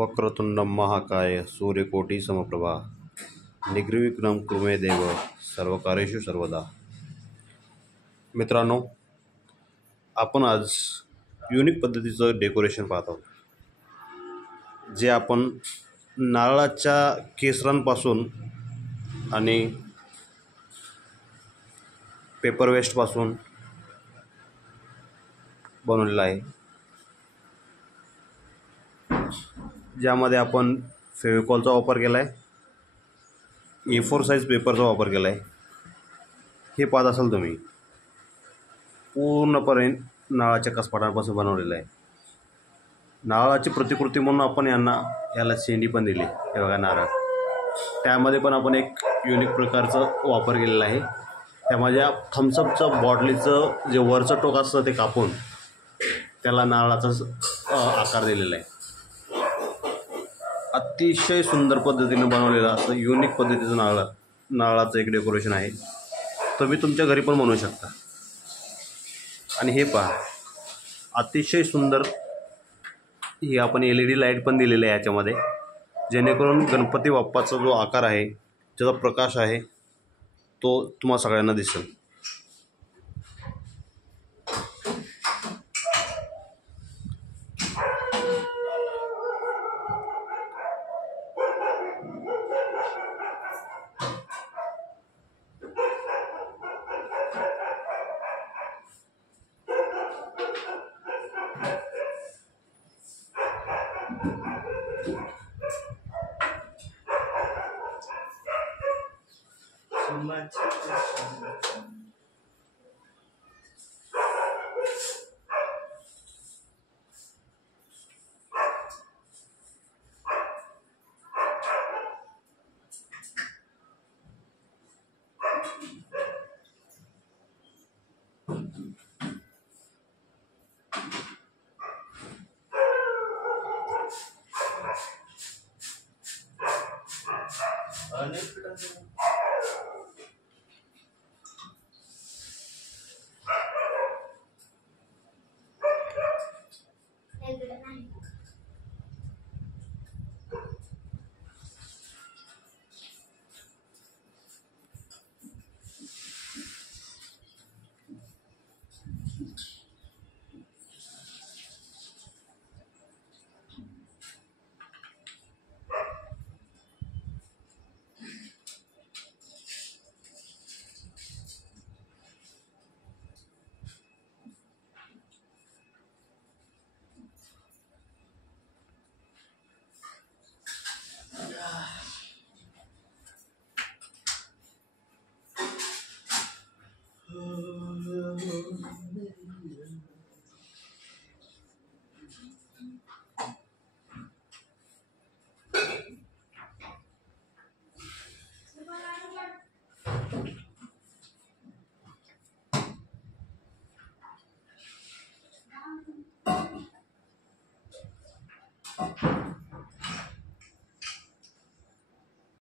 वक्रतुंड महाकाय सूर्यकोटी समप्रभा निर्विघ्नं कुरु मे देव सर्वकार्येषु सर्वदा। मित्रांनो, आपण आज युनिक पद्धतीचं डेकोरेशन पाहत आहोत, जे आपण नारळाच्या केसरांपासून आणि पेपर वेस्टपासून बनवलेलं आहे, ज्यामध्ये आपण फेविकॉलचा वापर केला आहे, A4 साईज पेपरचा वापर केला आहे। हे पाहत असाल तुम्ही, पूर्णपणे नारळाच्या कसपाटांपासून बनवलेलं आहे। नारळाची प्रतिकृती म्हणून आपण याला शेंडी पण दिली। हे बघा नारळ, त्यामध्ये पण आपण एक युनिक प्रकारचं वापर केलेला आहे। त्यामध्ये थम्सअपचं बॉटलीचं जे वरचं टोक असतं ते कापून त्याला नारळाचा आकार दिलेला आहे। अतिशय सुंदर पद्धतीने बनवलेलं असं युनिक पद्धतीचं नारळाचं एक डेकोरेशन आहे। तुम्ही तुमच्या घरी पण बनवू शकता। आणि हे पहा, अतिशय सुंदर ही आपण LED लाईट पण दिलेली आहे याच्यामध्ये, जेणेकरून गणपती बाप्पाचा जो आकार आहे, ज्याचा प्रकाश आहे, तो तुम्हाला सगळ्यांना दिसेल।